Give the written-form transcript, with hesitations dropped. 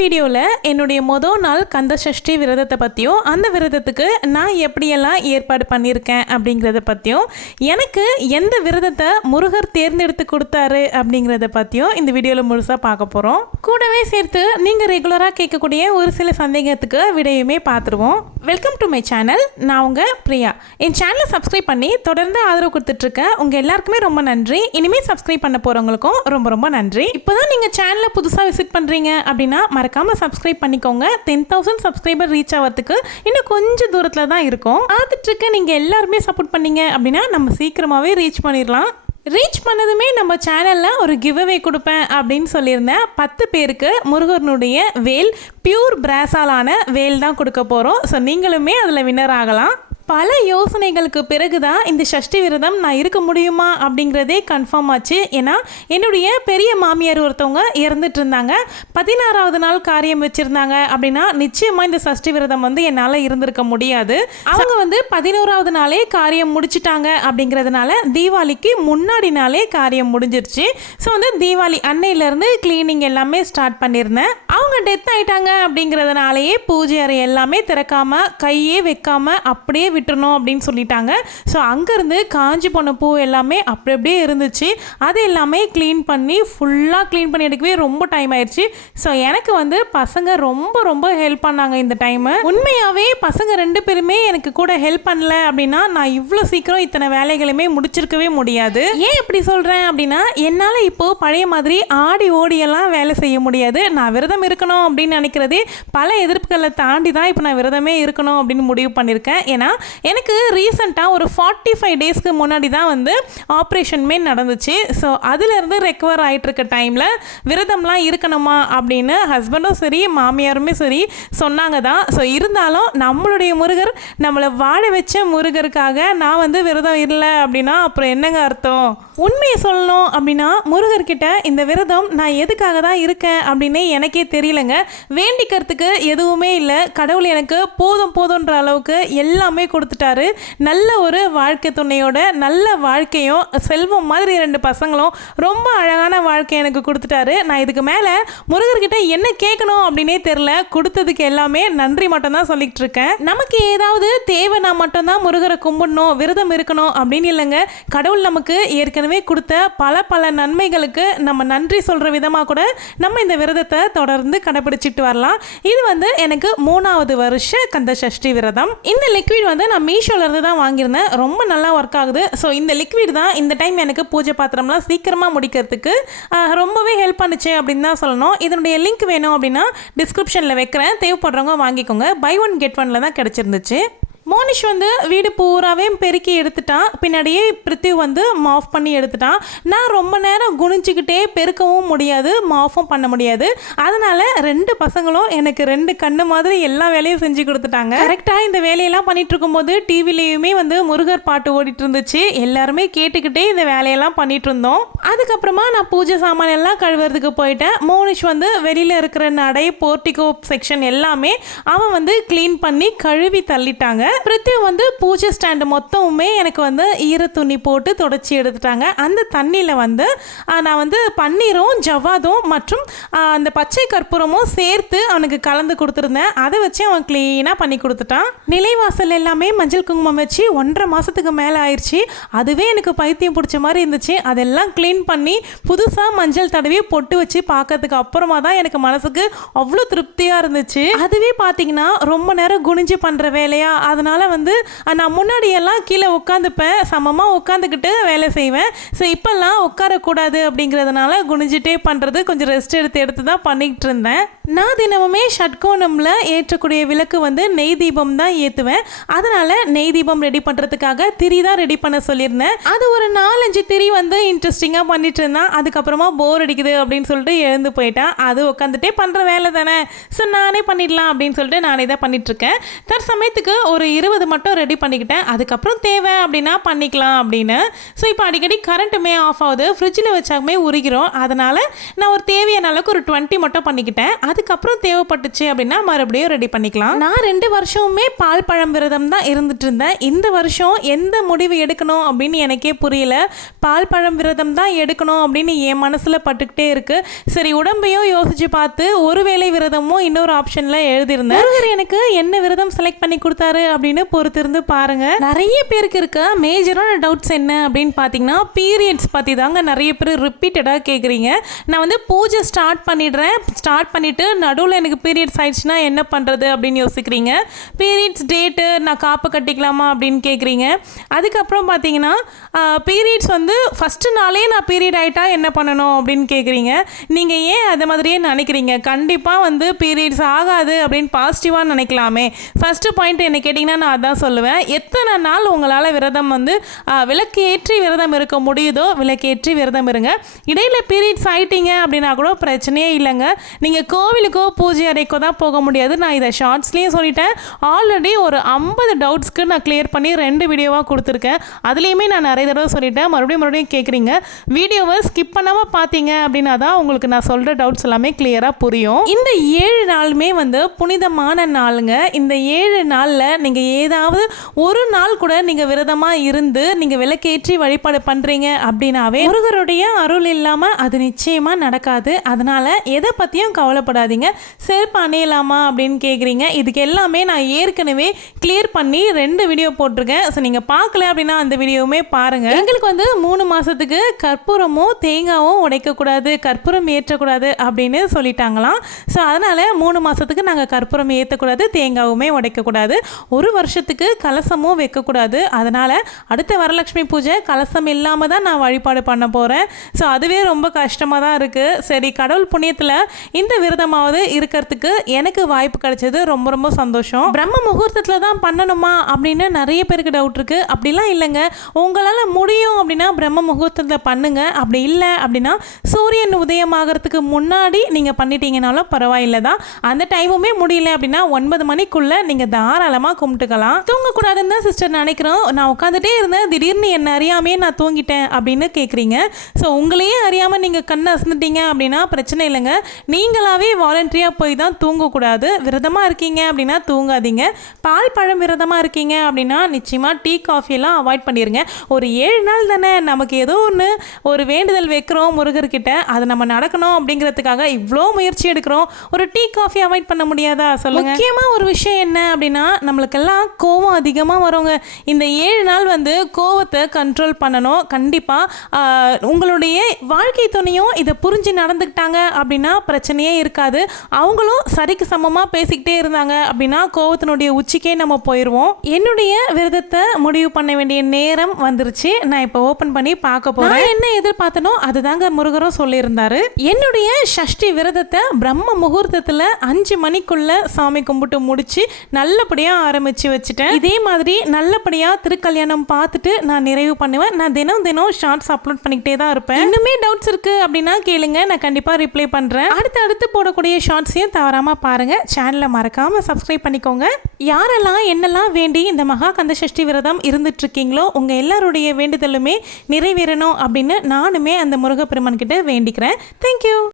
வீடியோவில் என்னுடைய மொதல் நாள் கந்த சஷ்டி விரதத்தை பற்றியும் அந்த விரதத்துக்கு நான் எப்படியெல்லாம் ஏற்பாடு பண்ணியிருக்கேன் அப்படிங்கிறத பற்றியும் எனக்கு எந்த விரதத்தை முருகர் தேர்ந்தெடுத்து கொடுத்தாரு அப்படிங்கிறத பற்றியும் இந்த வீடியோவில் முழுசாக பார்க்க போகிறோம். கூடவே சேர்த்து நீங்கள் ரெகுலராக கேட்கக்கூடிய ஒரு சில சந்தேகத்துக்கு விடையுமே பார்த்துருவோம். Welcome to my channel. நான் உங்கள் பிரியா. என் சேனலை சப்ஸ்கிரைப் பண்ணி தொடர்ந்து ஆதரவு கொடுத்துட்ருக்கேன். உங்கள் எல்லாருக்குமே ரொம்ப நன்றி. இனிமேல் சப்ஸ்கிரைப் பண்ண போகிறவங்களுக்கும் ரொம்ப ரொம்ப நன்றி. இப்போ தான் நீங்கள் சேனலை புதுசாக விசிட் பண்ணுறீங்க அப்படின்னா மறக்காமல் சப்ஸ்கிரைப் பண்ணிக்கோங்க. 10,000 சப்ஸ்கிரைபர் ரீச் ஆகிறதுக்கு இன்னும் கொஞ்சம் தூரத்தில் தான் இருக்கும். பார்த்துட்ருக்க நீங்கள் எல்லாருமே சப்போர்ட் பண்ணீங்க அப்படின்னா நம்ம சீக்கிரமாகவே ரீச் பண்ணிடலாம். ரீச் பண்ணதுமே நம்ம சேனலில் ஒரு கிவ்அவே கொடுப்பேன் அப்படின்னு சொல்லியிருந்தேன். 10 பேருக்கு முருகனுடைய வேல் பியூர் பிராஸாலான வேல் தான் கொடுக்க போகிறோம். ஸோ நீங்களுமே அதில் வின்னர் ஆகலாம். பல யோசனைகளுக்கு பிறகு தான் இந்த சஷ்டி விரதம் நான் இருக்க முடியுமா அப்படிங்கிறதே கன்ஃபார்ம் ஆச்சு. ஏன்னா என்னுடைய பெரிய மாமியார் ஒருத்தவங்க இறந்துட்டு இருந்தாங்க. 16வது நாள் காரியம் வச்சுருந்தாங்க அப்படின்னா நிச்சயமாக இந்த சஷ்டி விரதம் என்னால் இருந்திருக்க முடியாது. அவங்க 11வது நாளே காரியம் முடிச்சிட்டாங்க. அப்படிங்கிறதுனால தீபாவளிக்கு முன்னாடி நாளே காரியம் முடிஞ்சிருச்சு. ஸோ தீபாவளி அன்னையிலேருந்து கிளீனிங் எல்லாமே ஸ்டார்ட் பண்ணியிருந்தேன். அவங்க டெத் ஆகிட்டாங்க அப்படிங்கிறதுனாலேயே பூஜை அறை எல்லாமே திறக்காமல் கையே வைக்காமல் அப்படியே விட்டுறணும் அப்படின்னு சொல்லிட்டாங்க. ஸோ அங்கேருந்து காஞ்சி போன பூ எல்லாமே அப்படியே இருந்துச்சு. அது எல்லாமே க்ளீன் பண்ணி ஃபுல்லாக க்ளீன் பண்ணி எடுக்கவே ரொம்ப டைம் ஆயிடுச்சு. ஸோ எனக்கு பசங்க ரொம்ப ரொம்ப ஹெல்ப் பண்ணாங்க இந்த டைமு. உண்மையாகவே பசங்க 2 பேருமே எனக்கு கூட ஹெல்ப் பண்ணல அப்படின்னா நான் இவ்வளோ சீக்கிரம் இத்தனை வேலைகளுமே முடிச்சிருக்கவே முடியாது. ஏன் இப்படி சொல்கிறேன் அப்படின்னா என்னால் இப்போது பழைய மாதிரி ஆடி ஓடியெல்லாம் வேலை செய்ய முடியாது. நான் விரதம் இருக்கணும் அப்படின்னு நினைக்கிறதே பல எதிர்ப்புகளை தாண்டி தான் இப்போ நான் விரதமே இருக்கணும் அப்படின்னு முடிவு பண்ணியிருக்கேன். ஏன்னா எனக்கு ரீசெண்டாக ஒரு 45 டேஸ்க்கு முன்னாடி தான் ஆப்ரேஷனுமே நடந்துச்சு. ஸோ அதிலேருந்து ரெக்கவர் ஆகிட்டு இருக்க டைமில் விரதம்லாம் இருக்கணுமா அப்படின்னு ஹஸ்பண்டும் சரி மாமியாருமே சரி சொன்னாங்க தான். ஸோ இருந்தாலும் நம்மளுடைய முருகர் நம்மளை வாழ வச்ச முருகருக்காக நான் விரதம் இல்லை அப்படின்னா அப்புறம் என்னங்க அர்த்தம்? உண்மையை சொல்லணும் அப்படின்னா முருகர்கிட்ட இந்த விரதம் நான் எதுக்காக தான் இருக்கேன் அப்படின்னே எனக்கே தெரியலங்க. வேண்டிக்கிறதுக்கு எதுவுமே இல்லை. கடவுள் எனக்கு போதுன்ற அளவுக்கு எல்லாமே கொடுத்துட்டாரு. நல்ல ஒரு வாழ்க்கை துணையோட நல்ல வாழ்க்கையும் செல்வம் மாதிரி 2 பசங்களும் ரொம்ப அழகான வாழ்க்கை எனக்கு கொடுத்துட்டாரு. நான் இதுக்கு மேலே முருகர்கிட்ட என்ன கேட்கணும் அப்படின்னே தெரில. கொடுத்ததுக்கு எல்லாமே நன்றி மட்டும்தான் சொல்லிட்டு இருக்கேன். நமக்கு ஏதாவது தேவைன்னா மட்டும்தான் முருகரை கும்பிடணும் விரதம் இருக்கணும் அப்படின்னு இல்லைங்க. கடவுள் நமக்கு ஏற்கனவே கொடுத்த பல நன்மைகளுக்கு நம்ம நன்றி சொல்கிற விதமாக கூட நம்ம இந்த விரதத்தை தொடர்ந்து கடைபிடிச்சிட்டு வரலாம். இது எனக்கு 3வது வருஷ கந்த சஷ்டி விரதம். இந்த லிக்விட் நான் மீஷோலேருந்து தான் வாங்கியிருந்தேன். ரொம்ப நல்லா ஒர்க் ஆகுது. ஸோ இந்த லிக்விட் தான் இந்த டைம் எனக்கு பூஜை பாத்திரம்லாம் சீக்கிரமாக முடிக்கிறதுக்கு ரொம்பவே ஹெல்ப் பண்ணுச்சு அப்படின்னு தான் சொல்லணும். இதனுடைய லிங்க் வேணும் அப்படின்னா டிஸ்கிரிப்ஷனில் வைக்கிறேன். தேவைப்படுறவங்க வாங்கிக்கோங்க. பை 1 கெட் 1ல தான் கிடச்சிருந்துச்சு. மோனிஷ் வீடு பூராவே பெருக்கி எடுத்துட்டான். பின்னாடியே பிரித்தி மாஃப் பண்ணி எடுத்துட்டான். நான் ரொம்ப நேரம் குனிஞ்சிக்கிட்டே பெருக்கவும் முடியாது மாஃபும் பண்ண முடியாது. அதனால 2 பசங்களும் எனக்கு 2 கண்ணு மாதிரி எல்லா வேலையும் செஞ்சு கொடுத்துட்டாங்க. கரெக்டாக இந்த வேலையெல்லாம் பண்ணிட்டு இருக்கும்போது டிவிலையுமே முருகர் பாட்டு ஓடிட்டு இருந்துச்சு. எல்லாருமே கேட்டுக்கிட்டே இந்த வேலையெல்லாம் பண்ணிட்டு இருந்தோம். அதுக்கப்புறமா நான் பூஜை சாமான் எல்லாம் கழுவுறதுக்கு போயிட்டேன். மோனிஷ் வெளியில் இருக்கிற நடை போர்ட்டிகோ செக்ஷன் எல்லாமே அவன் க்ளீன் பண்ணி கழுவி தள்ளிட்டாங்க. பிரித்தி பூஜை ஸ்டாண்டு மொத்தமுமே எனக்கு ஈர துணி போட்டு தொடச்சி எடுத்துட்டாங்க. அந்த தண்ணியில் நான் பன்னீரும் ஜவ்வாதும் மற்றும் அந்த பச்சை கற்பூரமும் சேர்த்து அவனுக்கு கலந்து கொடுத்துருந்தேன். அதை வச்சு அவன் க்ளீனாக பண்ணி கொடுத்துட்டான். நிலைவாசல் எல்லாமே மஞ்சள் குங்குமம் வச்சு 1.5 மாதத்துக்கு மேலே ஆயிடுச்சு. அதுவே எனக்கு பைத்தியம் பிடிச்ச மாதிரி இருந்துச்சு. அதெல்லாம் க்ளீன் பண்ணி புதுசாக மஞ்சள் தடவி பொட்டு வச்சு பார்க்கறதுக்கு அப்புறமா தான் எனக்கு மனசுக்கு அவ்வளோ திருப்தியாக இருந்துச்சு. அதுவே பார்த்தீங்கன்னா ரொம்ப நேரம் குனிஞ்சு பண்ணுற வேலையா அதனால் நான் முன்னாடியெல்லாம் கீழே உட்காந்துப்பேன். சமமாக உட்காந்துக்கிட்டு வேலை செய்வேன். ஸோ இப்போல்லாம் உட்காரக்கூடாது அப்படிங்கிறதுனால குனிஞ்சிட்டே பண்ணுறது கொஞ்சம் ரெஸ்ட் எடுத்து தான் பண்ணிக்கிட்டு இருந்தேன். நான் தினமுமே ஷட்கோணமில் ஏற்றக்கூடிய விளக்கு நெய் தீபம் தான் ஏற்றுவேன். அதனால் நெய் தீபம் ரெடி பண்ணுறதுக்காக திரி தான் ரெடி பண்ண சொல்லியிருந்தேன். அது ஒரு 4-5 திரி இன்ட்ரெஸ்டிங்காக பண்ணிட்டு இருந்தான். அதுக்கப்புறமா போர் அடிக்குது அப்படின்னு சொல்லிட்டு எழுந்து போயிட்டான். அது உட்காந்துட்டே பண்ணுற வேலை தானே, ஸோ நானே பண்ணிடலாம் அப்படின்னு சொல்லிட்டு நானே தான் பண்ணிகிட்ருக்கேன். தற்சமயத்துக்கு ஒரு 20 மட்டும் ரெடி பண்ணிக்கிட்டேன். அதுக்கப்புறம் தேவை அப்படின்னா பண்ணிக்கலாம் அப்படின்னு. ஸோ இப்போ அடிக்கடி கரண்ட்டுமே ஆஃப் ஆகுது, ஃப்ரிட்ஜில் வச்சாலுமே உருகிறோம். அதனால் நான் ஒரு தேவையான அளவுக்கு ஒரு 20 மட்டும் பண்ணிக்கிட்டேன். அதுக்கப்புறம் தேவைப்பட்டுச்சு அப்படின்னா மறுபடியும் ரெடி பண்ணிக்கலாம். நான் 2 வருஷமுமே பால் பழம் விரதம் தான் இருந்துட்டு இருந்தேன். இந்த வருஷம் எந்த முடிவு எடுக்கணும் அப்படின்னு எனக்கே புரியல. பால் பழம் விரதம் தான் எடுக்கணும் அப்படின்னு என் மனசில் பட்டுக்கிட்டே இருக்கு. சரி, உடம்பையும் யோசிச்சு பார்த்து ஒருவேளை விரதமும் இன்னொரு ஆப்ஷனில் எழுதியிருந்தேன். முருகர் எனக்கு என்ன விரதம் செலக்ட் பண்ணி கொடுத்தாரு அப்படின்னு பொறுத்திருந்து பாருங்க. நிறைய பேருக்கு இருக்க மேஜரான டவுட்ஸ் என்ன அப்படின்னு பார்த்தீங்கன்னா, பீரியட்ஸ் பற்றி தாங்க நிறைய பேர் ரிப்பீட்டடாக கேட்குறீங்க. நான் வந்து பூஜை ஸ்டார்ட் பண்ணிட்டு நடுவில் எனக்கு பீரியட்ஸ் ஆயிடுச்சுன்னா என்ன பண்ணுறது அப்படின்னு யோசிக்கிறீங்க. பீரியட்ஸ் டேட்டு நான் காப்பு கட்டிக்கலாமா அப்படின்னு கேட்குறீங்க. அதுக்கப்புறம் பார்த்தீங்கன்னா பீரியட்ஸ் வந்து ஃபஸ்ட்டு நாளே நான் பீரியட் ஆகிட்டா என்ன பண்ணணும் அப்படின்னு கேட்குறீங்க. நீங்கள் ஏன் அதை மாதிரியே நினைக்கிறீங்க? கண்டிப்பாக வந்து பீரியட்ஸ் ஆகாது அப்படின்னு பாசிட்டிவாக நினைக்கலாமே. ஃபஸ்ட்டு பாயிண்ட் என்ன கேட்டிங்கன்னா நான் அதான் சொல்லுவேன். எத்தனை நாள் உங்களால் விரதம் வந்து விளக்கேற்றி விரதம் இருக்க முடியுதோ விளக்கேற்றி விரதம் இருங்க. இடையில் பீரியட்ஸ் ஆகிட்டீங்க அப்படின்னா கூட பிரச்சனையே இல்லைங்க. நீங்கள் கோவிலுக்கோ பூஜை அறைக்கோ தான் போக முடியாது. நான் இதை ஷார்ட்ஸ்லேயும் சொல்லிட்டேன். ஆல்ரெடி ஒரு 50 டவுட்ஸ்க்கு நான் கிளியர் பண்ணி 2 வீடியோவாக கொடுத்துருக்கேன். அதுலேயுமே நான் நிறைய தடவை சொல்லிட்டேன். மறுபடியும் கேட்குறீங்க. வீடியோவை ஸ்கிப் பண்ணாமல் பார்த்தீங்க அப்படின்னா தான் உங்களுக்கு நான் சொல்கிற டவுட்ஸ் எல்லாமே கிளியராக புரியும். இந்த 7 நாளுமே வந்து புனிதமான நாளுங்க. இந்த 7 நாளில் நீங்கள் ஏதாவது ஒரு நாள் கூட நீங்கள் விரதமாக இருந்து நீங்கள் விளக்கேற்றி வழிபாடு பண்ணுறீங்க அப்படின்னாவே முருகருடைய அருள் இல்லாமல் அது நிச்சயமாக நடக்காது. அதனால் எதை பற்றியும் கவலைப்படாதீங்க. செருப்பு அணியலாமா அப்படின்னு கேட்குறீங்க. இதுக்கு எல்லாமே நான் ஏற்கனவே கிளியர் பண்ணி 2 வீடியோ போட்டிருக்கேன். ஸோ நீங்கள் பார்க்கல அப்படின்னா அந்த வீடியோவுமே பாருங்கள். எங்களுக்கு வந்து 3 மாதத்துக்கு கற்பூரமும் தேங்காவும் உடைக்கக்கூடாது, கற்பூரம் ஏற்றக்கூடாது அப்படின்னு சொல்லிட்டாங்களாம். ஸோ அதனால் 3 மாதத்துக்கு நாங்கள் கற்பூரம் ஏற்றக்கூடாது, தேங்காவுமே உடைக்கக்கூடாது. 1 வருஷத்துக்கு கலசமும் வைக்கக்கூடாது. அதனால் அடுத்த வரலட்சுமி பூஜை கலசம் இல்லாமல் தான் நான் வழிபாடு பண்ண போகிறேன். ஸோ அதுவே ரொம்ப கஷ்டமாக தான் இருக்குது. சரி, கடவுள் புண்ணியத்தில் இந்த விரதமாவது இருக்கிறதுக்கு எனக்கு வாய்ப்பு கிடைச்சது ரொம்ப ரொம்ப சந்தோஷம். பிரம்ம முகூர்த்தத்தில் தான் பண்ணணுமா அப்படின்னு நிறைய பேருக்கு டவுட் இருக்குது. அப்படிலாம் இல்லைங்க. உங்களால் முடியும் அப்படின்னா பிரம்ம முகூர்த்தத்தில் பண்ணுங்க. அப்படி இல்லை அப்படின்னா சூரியன் உதயமாகறதுக்கு முன்னாடி நீங்கள் பண்ணிட்டீங்கனாலும் பரவாயில்லை தான். அந்த டைமுமே முடியல அப்படின்னா 9 மணிக்குள்ளே நீங்கள் தாராளமாக கும்பிட்டுக்கலாம். தூங்கக்கூடாதுன்னு தான் சிஸ்டர் நினைக்கிறோம். நான் உட்காந்துட்டே இருந்தேன், திடீர்னு என்ன அறியாமையே நான் தூங்கிட்டேன் அப்படின்னு கேட்குறீங்க. ஸோ உங்களையே அறியாமல் நீங்கள் கண்ணை அசந்துட்டீங்க அப்படின்னா பிரச்சனை இல்லைங்க. நீங்களாவே வாலண்டரியாக போய் தான் தூங்கக்கூடாது. விரதமாக இருக்கீங்க அப்படின்னா தூங்காதீங்க. பால் பழம் விரதமாக இருக்கீங்க அப்படின்னா நிச்சயமாக டீ காஃபியெல்லாம் அவாய்ட் பண்ணிடுங்க. ஒரு 7 நாள் தானே, நமக்கு ஏதோ ஒன்று ஒரு வேண்டுதல் வைக்கிறோம் முருகர்கிட்ட, அது நம்ம நடக்கணும் அப்படிங்கிறதுக்காக இவ்வளோ முயற்சி எடுக்கிறோம். ஒரு டீ காஃபி அவாய்ட் பண்ண முடியாதா சொல்லுங்க. முக்கியமாக ஒரு விஷயம் என்ன அப்படின்னா, நம்மளுக்கெல்லாம் கோவம் அதிகமாக வருங்க. இந்த 7 நாள் வந்து கோவத்தை கண்ட்ரோல் பண்ணணும். கண்டிப்பாக உங்களுடைய வாழ்க்கை துணையும் இதை புரிஞ்சு நடந்துக்கிட்டாங்க அப்படின்னா பிரச்சனையே இருக்காது. அவங்களும் சரிக்கு சமமாக பேசிக்கிட்டே இருந்தாங்க அப்படின்னா கோவத்தினுடைய உச்சிக்கே நம்ம போயிடுவோம். என்னுடைய விரதத்தை முடிவு பண்ண வேண்டிய நேரம் வந்துருச்சு. நான் இப்போ ஓப்பன் பண்ணி பார்க்க போகிறேன். என்ன எதிர்பார்த்தனோ அதுதாங்க முருகரும் சொல்லியிருந்தாரு. என்னுடைய சஷ்டி விரதத்தை பிரம்ம முகூர்த்தத்தில் 5 மணிக்குள்ள சாமி கும்பிட்டு முடிச்சு நல்லபடியாக ஆரம்பிச்சு வச்சுட்டேன். இதே மாதிரி நல்லபடியாக திருக்கல்யாணம் பார்த்துட்டு நான் நிறைவு பண்ணுவேன். நான் தினம் ஷார்ட்ஸ் அப்லோட் பண்ணிக்கிட்டே தான் இருப்பேன். இன்னுமே டவுட்ஸ் இருக்குது அப்படின்னா கேளுங்க, நான் கண்டிப்பாக ரிப்ளை பண்ணுறேன். அடுத்து போடக்கூடிய ஷார்ட்ஸையும் தவறாமல் பாருங்கள். சேனலை மறக்காமல் சப்ஸ்கிரைப் பண்ணிக்கோங்க. யாரெல்லாம் என்னெல்லாம் வேண்டி இந்த மகா கந்த சஷ்டி விரதம் இருந்துட்டு இருக்கீங்களோ உங்கள் எல்லாருடைய வேண்டுதலுமே நிறைவேறணும் அப்படின்னு நானுமே அந்த முருகப்பெருமான் கிட்ட வேண்டிக்கிறேன். தேங்க்யூ.